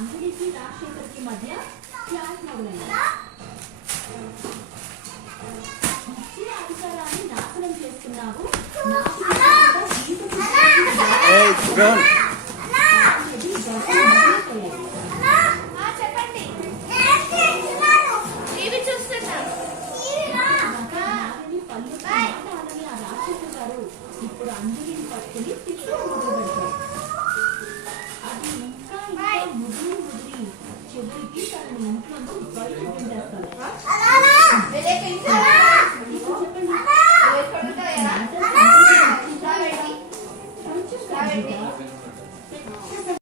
అంజలికి రాజశేఖర్కి మధ్య క్లాస్ మొదలైంది. ఇచ్చే అధికారాన్ని నాశనం చేస్తున్నావు. ఇప్పుడు అంజలిని పట్టుకుని తిట్టు మొదలుపెడతారు. అది ఇంకా ఇంకా ముదిరి చివరికి తనని ఇంట్లో బయట పెట్టేస్తారు.